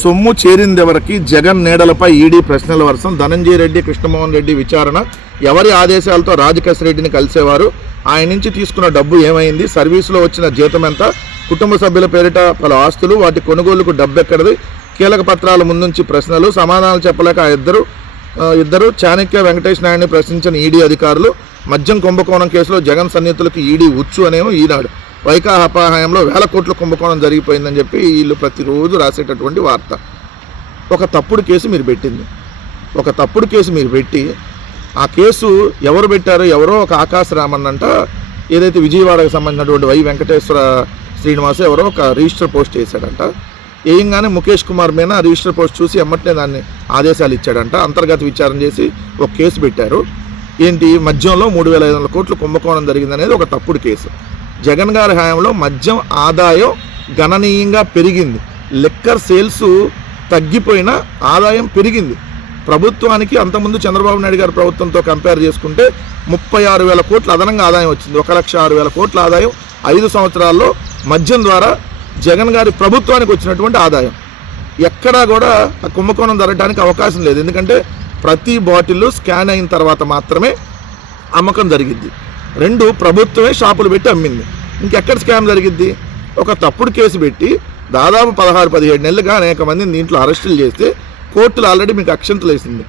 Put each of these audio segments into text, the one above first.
సొమ్ము చేరిందెవరికి జగన్ నీడలపై ఈడీ ప్రశ్నల వర్షం. ధనంజయ రెడ్డి, కృష్ణమోహన్ రెడ్డి విచారణ. ఎవరి ఆదేశాలతో రాజకేశ్ రెడ్డిని కలిసేవారు? ఆయన నుంచి తీసుకున్న డబ్బు ఏమైంది? సర్వీసులో వచ్చిన జీతం ఎంత? కుటుంబ సభ్యుల పేరిట పలు ఆస్తులు, వాటి కొనుగోలుకు డబ్బు ఎక్కడిది? కీలక పత్రాల ముందుంచి ప్రశ్నలు. సమాధానాలు చెప్పలేక ఇద్దరు చాణక్య వెంకటేష్ నాయుడిని ప్రశ్నించిన ఈడీ అధికారులు. మద్యం కుంభకోణం కేసులో జగన్ సన్నిహితులకు ఈడీ ఉచ్చు అనేమో ఈనాడు. వైకాపా హయాంలో 1000 కోట్ల కుంభకోణం జరిగిపోయిందని చెప్పి వీళ్ళు ప్రతిరోజు రాసేటటువంటి వార్త. ఒక తప్పుడు కేసు మీరు పెట్టి ఆ కేసు ఎవరు పెట్టారో ఎవరో ఒక ఆకాశ రామన్నంట ఏదైతే విజయవాడకు సంబంధించినటువంటి వై వెంకటేశ్వర శ్రీనివాస్ ఎవరో ఒక రిజిస్టర్ పోస్ట్ చేశాడంట. ఏంగానే ముఖేష్ కుమార్ మీద రిజిస్టర్ పోస్ట్ చూసి ఎమ్మటనే దాన్ని ఆదేశాలు ఇచ్చాడంట. అంతర్గత విచారణ చేసి ఒక కేసు పెట్టారు. ఏంటి, మద్యంలో 3500 కోట్ల కుంభకోణం జరిగిందనేది ఒక తప్పుడు కేసు. జగన్ గారి హయాంలో మద్యం ఆదాయం గణనీయంగా పెరిగింది. లిక్కర్ సేల్స్ తగ్గిపోయినా ఆదాయం పెరిగింది. ప్రభుత్వానికి అంతకుముందు చంద్రబాబు నాయుడు గారి ప్రభుత్వంతో కంపేర్ చేసుకుంటే 36,000 కోట్ల అదనంగా ఆదాయం వచ్చింది. 1,06,000 కోట్ల ఆదాయం 5 సంవత్సరాల్లో మద్యం ద్వారా జగన్ గారి ప్రభుత్వానికి వచ్చినటువంటి ఆదాయం. ఎక్కడా కూడా ఆ కుంభకోణం జరగడానికి అవకాశం లేదు. ఎందుకంటే ప్రతి బాటిల్ స్కాన్ అయిన తర్వాత మాత్రమే అమ్మకం జరిగిద్ది. 2 ప్రభుత్వమే షాపులు పెట్టి అమ్మింది. ఇంకెక్కడ స్కామ్ జరిగిద్ది? ఒక తప్పుడు కేసు పెట్టి దాదాపు 16-17 నెలలుగా అనేక మందిని దీంట్లో అరెస్టులు చేస్తే కోర్టులు ఆల్రెడీ మీకు అక్షంతలు వేసింది.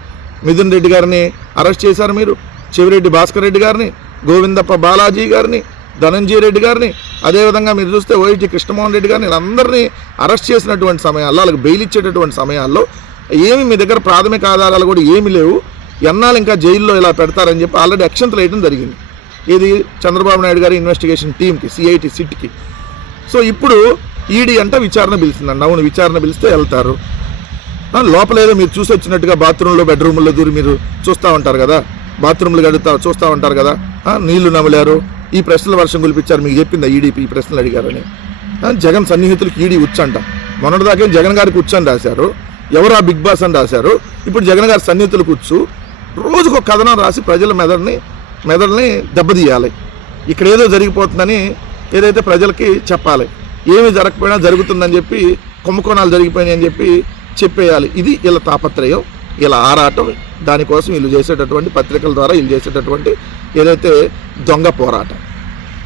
మిథున్ రెడ్డి గారిని అరెస్ట్ చేశారు మీరు, చెవిరెడ్డి భాస్కర్ రెడ్డి గారిని, గోవిందప్ప బాలాజీ గారిని, ధనంజయ రెడ్డి గారిని, అదేవిధంగా మీరు చూస్తే వైటి కృష్ణమోహన్ రెడ్డి గారిని, వీళ్ళందరినీ అరెస్ట్ చేసినటువంటి సమయాల్లో, వాళ్ళకి బెయిల్ ఇచ్చేటటువంటి సమయాల్లో ఏమి మీ దగ్గర ప్రాథమిక ఆధారాలు కూడా ఏమీ లేవు, ఎన్నాళ్ళు ఇంకా జైల్లో ఇలా పెడతారని చెప్పి ఆల్రెడీ అక్షంతలు వేయడం జరిగింది. ఇది చంద్రబాబు నాయుడు గారి ఇన్వెస్టిగేషన్ టీంకి, సిఐటి సిట్కి. సో ఇప్పుడు ఈడీ అంట విచారణ పిలుస్తుందండి. అవును, విచారణ పిలిస్తే వెళ్తారు. లోపలేదో మీరు చూసి వచ్చినట్టుగా బాత్రూంలో, బెడ్రూమ్లో దూరి మీరు చూస్తూ ఉంటారు కదా, బాత్రూమ్లు చూస్తూ ఉంటారు కదా, నీళ్లు నమలారు, ఈ ప్రశ్నల వర్షం కులిపించారు. మీకు చెప్పిందా ఈడీపీ ఈ ప్రశ్నలు అడిగారని? జగన్ సన్నిహితులకి ఈడీ ఉచ్చంట. మొన్నటిదాకే జగన్ గారికి ఉచ్చని రాశారు, ఎవరు ఆ బిగ్ బాస్ అని రాశారు. ఇప్పుడు జగన్ గారి సన్నిహితులకు ఉచ్చు. రోజుకు ఒక కథనం రాసి ప్రజల మెదడుని దెబ్బతీయాలి. ఇక్కడ ఏదో జరిగిపోతుందని ఏదైతే ప్రజలకి చెప్పాలి. ఏమి జరగకపోయినా జరుగుతుందని చెప్పి, కుంభకోణాలు జరిగిపోయినాయి అని చెప్పి చెప్పేయాలి. ఇది వీళ్ళ తాపత్రయం, వీళ్ళ ఆరాటం. దానికోసం వీళ్ళు చేసేటటువంటి పత్రికల ద్వారా వీళ్ళు చేసేటటువంటి ఏదైతే దొంగ పోరాటం.